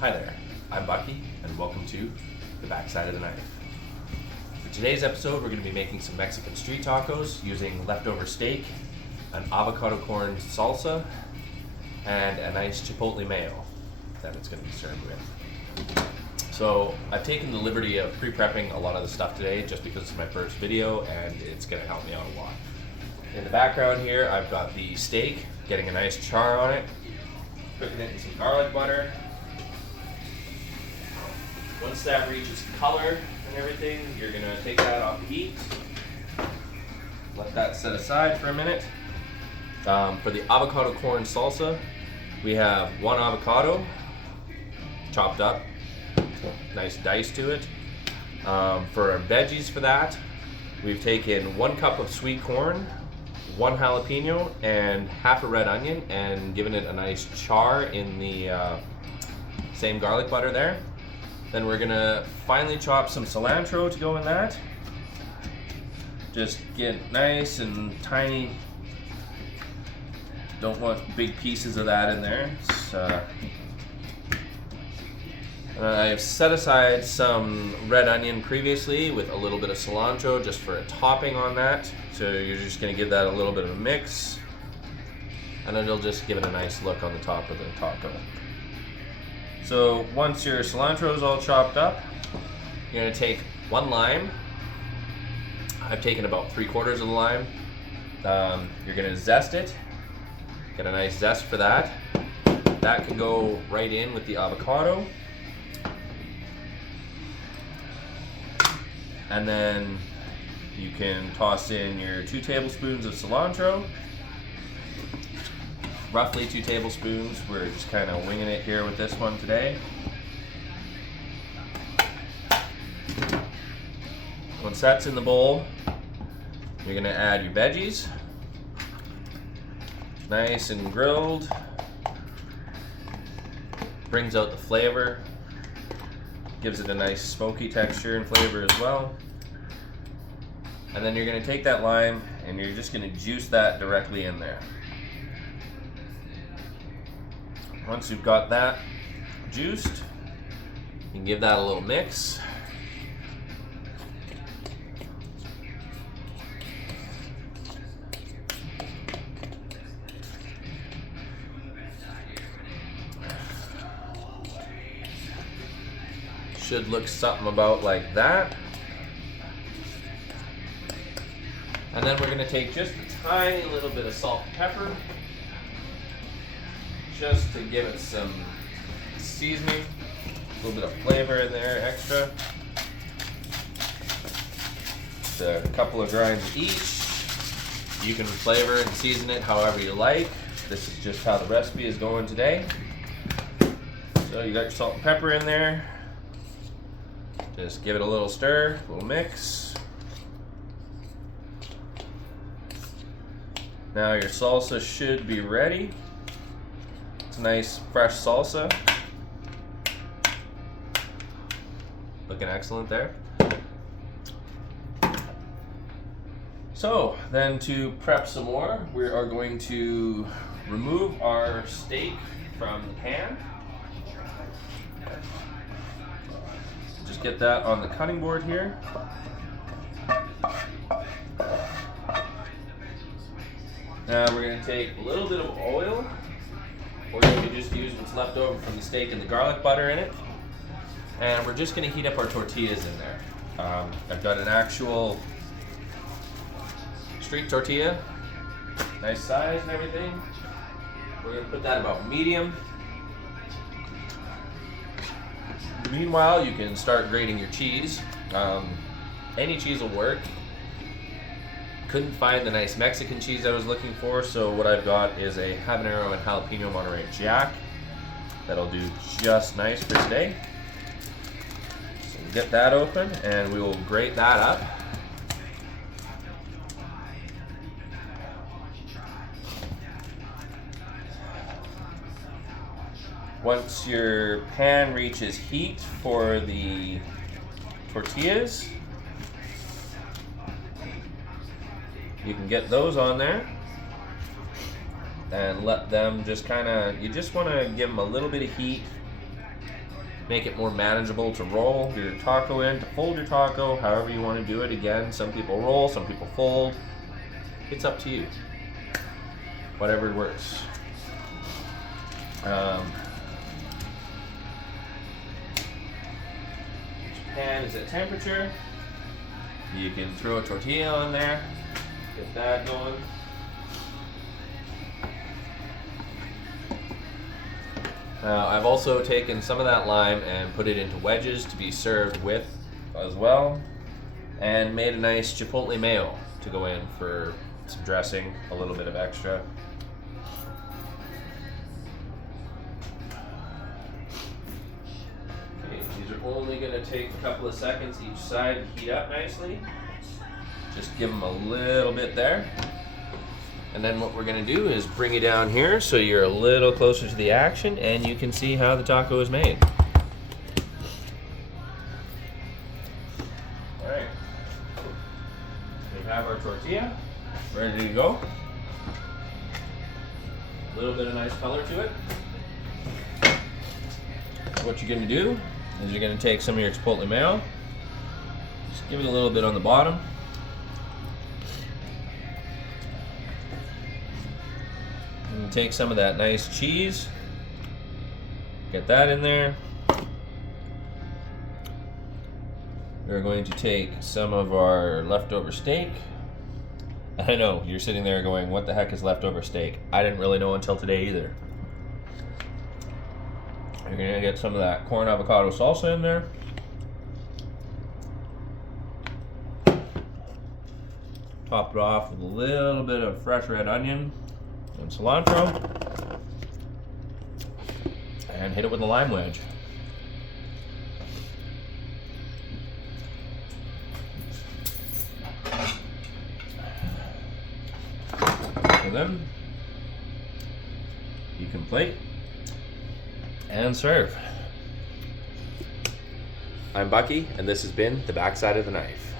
Hi there, I'm Bucky, and welcome to The Backside of the Knife. For today's episode, we're going to be making some Mexican street tacos using leftover steak, an avocado corn salsa, and a nice chipotle mayo that it's going to be served with. So I've taken the liberty of pre-prepping a lot of the stuff today just because it's my first video and it's going to help me out a lot. In the background here, I've got the steak, getting a nice char on it, cooking it in some garlic butter. Once that reaches color and everything, you're going to take that off the heat. Let that set aside for a minute. For the avocado corn salsa, we have one avocado chopped up, nice dice to it. For our veggies for that, we've taken 1 cup of sweet corn, 1 jalapeno, and half a red onion, and given it a nice char in the same garlic butter there. Then we're gonna finely chop some cilantro to go in that. Just get nice and tiny. Don't want big pieces of that in there. I've set aside some red onion previously with a little bit of cilantro just for a topping on that. So you're just gonna give that a little bit of a mix, and then it'll just give it a nice look on the top of the taco. So once your cilantro is all chopped up, you're going to take 1 lime. I've taken about 3/4 of the lime. You're going to zest it. Get a nice zest for that. That can go right in with the avocado. And then you can toss in your 2 tablespoons of cilantro. Roughly 2 tablespoons. We're just kind of winging it here with this one today. Once that's in the bowl, you're going to add your veggies. Nice and grilled. Brings out the flavor. Gives it a nice smoky texture and flavor as well. And then you're going to take that lime and you're just going to juice that directly in there. Once you've got that juiced, you can give that a little mix. Should look something about like that. And then we're going to take just a tiny little bit of salt and pepper, just to give it some seasoning, a little bit of flavor in there extra. Just a couple of grinds of each. You can flavor and season it however you like. This is just how the recipe is going today. So you got your salt and pepper in there. Just give it a little stir, a little mix. Now your salsa should be ready. Nice fresh salsa. Looking excellent there. So then to prep some more, we are going to remove our steak from the pan. Just get that on the cutting board here. Now we're going to take a little bit of oil, or you can just use what's left over from the steak and the garlic butter in it. And we're just going to heat up our tortillas in there. I've got an actual street tortilla, nice size and everything. We're going to put that about medium. Meanwhile, you can start grating your cheese. Any cheese will work. Couldn't find the nice Mexican cheese I was looking for, so what I've got is a habanero and jalapeno Monterey Jack. That'll do just nice for today. So we'll get that open and we will grate that up. Once your pan reaches heat for the tortillas, you can get those on there. and let them just kind of, you just want to give them a little bit of heat make it more manageable to roll your taco in, to fold your taco, however you want to do it. Again, some people roll, some people fold. It's up to you. Whatever works. Pan is at temperature. You can throw a tortilla on there, get that going. I've also taken some of that lime and put it into wedges to be served with as well, and made a nice chipotle mayo to go in for some dressing, a little bit of extra. Okay, these are only going to take a couple of seconds each side to heat up nicely. Just give them a little bit there. And then what we're going to do is bring you down here so you're a little closer to the action and you can see how the taco is made. Alright. We have our tortilla ready to go. A little bit of nice color to it. What you're going to do is you're going to take some of your chipotle mayo, just give it a little bit on the bottom. And take some of that nice cheese, get that in there. We're going to take some of our leftover steak. I know, you're sitting there going, what the heck is leftover steak? I didn't really know until today either. You're gonna get some of that corn avocado salsa in there. Top it off with a little bit of fresh red onion and cilantro, and hit it with a lime wedge. And then you can plate and serve. I'm Bucky, and this has been The Backside of the Knife.